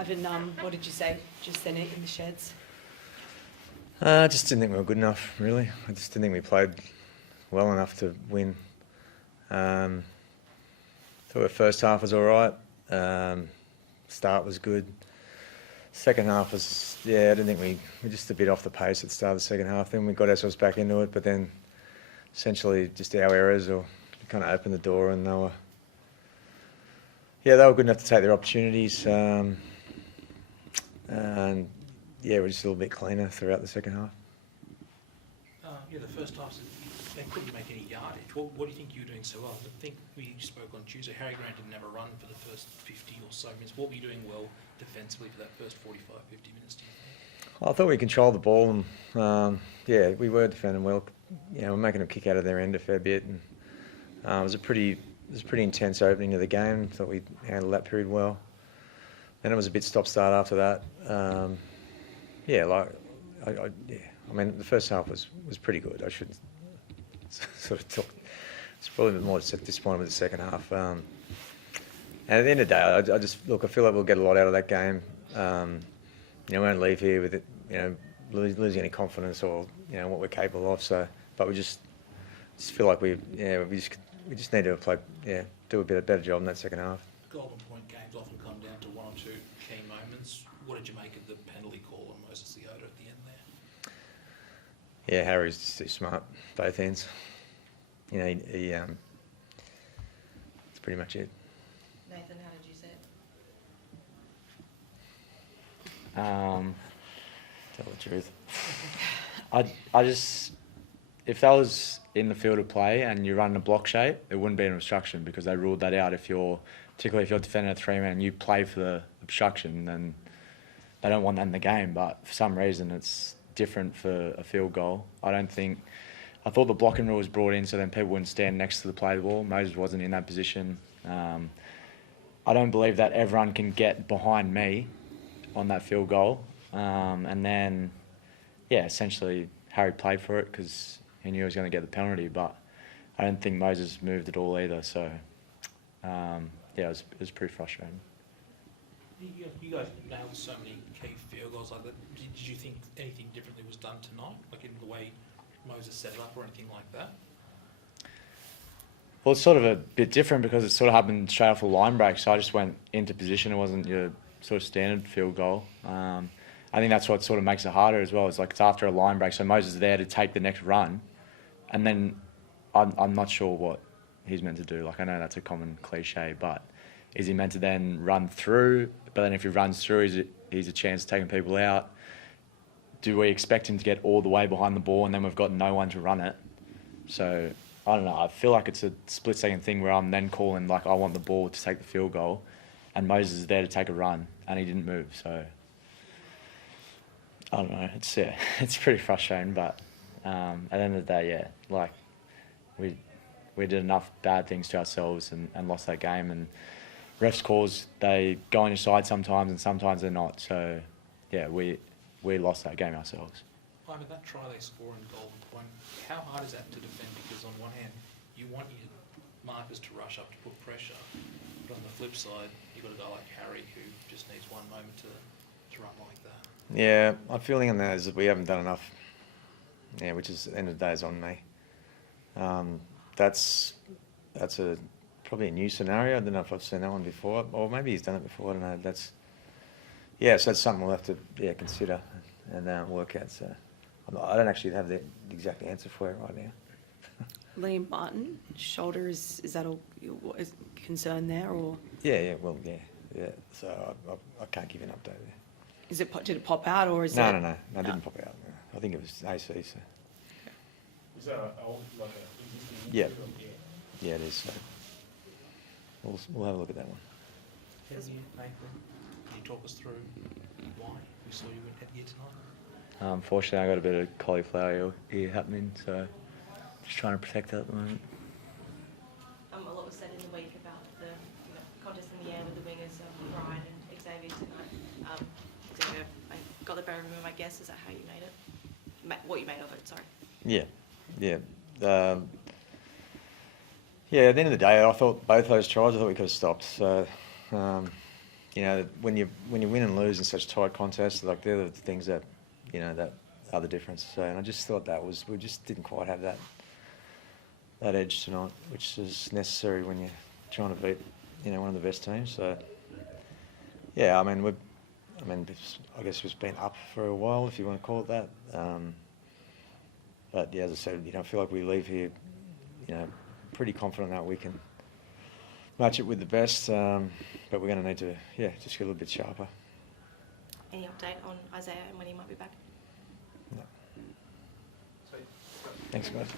Ivan, what did you say just then in the sheds? I just didn't think we were good enough, really. I just didn't think we played well enough to win. Thought the first half was all right. Start was good. Second half was, I didn't think we were just a bit off the pace at the start of the second half. Then we got ourselves back into it, but then essentially just our errors or kind of opened the door, and they were good enough to take their opportunities. And we're just a little bit cleaner throughout the second half. The first half, they couldn't make any yardage. What do you think you were doing so well? I think we spoke on Tuesday. Harry Grant didn't have a run for the first 50 or so minutes. What were you doing well defensively for that first 45, 50 minutes, do you think? I thought we controlled the ball, and we were defending well. We're making them kick out of their end a fair bit, and it was a pretty intense opening of the game. Thought we handled that period well. Then it was a bit stop-start after that. I mean, the first half was pretty good. I should sort of talk. It's probably a bit more disappointed with the second half. And at the end of the day, I feel like we'll get a lot out of that game. We won't leave here with it, losing any confidence or what we're capable of. So, but we just feel like we just need to do a better job in that second half. Golden point games often come down to one or two key moments. What did you make of the penalty call on Moses Leota at the end there? Yeah, Harry's just too smart, both ends. That's pretty much it. Nathan, how did you see it? Tell the truth. I just, if that was in the field of play and you run a block shape, it wouldn't be an obstruction because they ruled that out. Particularly if you're defending a 3-man and you play for the obstruction, then they don't want that in the game. But for some reason, it's different for a field goal. I thought the blocking rule was brought in so then people wouldn't stand next to the play ball. Moses wasn't in that position. I don't believe that everyone can get behind me on that field goal. And then, essentially Harry played for it because he knew he was going to get the penalty, but I don't think Moses moved at all either. So, it was pretty frustrating. You guys nailed so many key field goals like that. Did you think anything differently was done tonight, like in the way Moses set it up or anything like that? Well, it's sort of a bit different because it sort of happened straight off a line break, so I just went into position. It wasn't your sort of standard field goal. I think that's what sort of makes it harder as well. It's like it's after a line break, so Moses is there to take the next run, and then I'm not sure what he's meant to do. Like I know that's a common cliche, but is he meant to then run through? But then if he runs through, he's a chance of taking people out. Do we expect him to get all the way behind the ball and then we've got no one to run it? So I don't know. I feel like it's a split-second thing where I'm then calling like I want the ball to take the field goal, and Moses is there to take a run and he didn't move. So I don't know. It's pretty frustrating, but at the end of the day, we did enough bad things to ourselves and lost that game. And refs calls, they go on your side sometimes and sometimes they're not. So we lost that game ourselves. Ivan, that try they score in Golden Point, how hard is that to defend? Because on one hand, you want your markers to rush up to put pressure, but on the flip side, you've got a guy like Harry who just needs one moment to run like that. Yeah, my feeling on that is that we haven't done enough. Yeah, which is at the end of the day is on me. That's probably a new scenario. I don't know if I've seen that one before, or maybe he's done it before. I don't know. So that's something we'll have to consider and work out. So I don't actually have the exact answer for it right now. Liam Martin, shoulder, is that all is concern there, or? Yeah. So I can't give you an update there. Did it pop out, or is it? No, it didn't pop out. No. I think it was AC. So. Is that like a Yeah, it is. So we'll have a look at that one. Nathan, can you talk us through why we saw you in headgear tonight? Unfortunately, I got a bit of cauliflower ear happening, so just trying to protect that at the moment. A lot was said in the week about the contest in the air with the wingers, Ryan and Xavier tonight. Xavier, I got the better of him, I guess. Is that how you made it? What you made of it, sorry. Yeah. At the end of the day, I thought both those tries, we could have stopped. So, you know, when you win and lose in such tight contests, like they're the things that, you know, that are the difference. So, and I just thought we just didn't quite have that edge tonight, which is necessary when you're trying to beat, you know, one of the best teams. So, yeah, I mean, I guess we've been up for a while, if you want to call it that. But yeah, as I said, you know, I feel like we leave here, you know, pretty confident that we can match it with the best. But we're going to need to, yeah, just get a little bit sharper. Any update on Isaiah and when he might be back? No. Thanks, guys.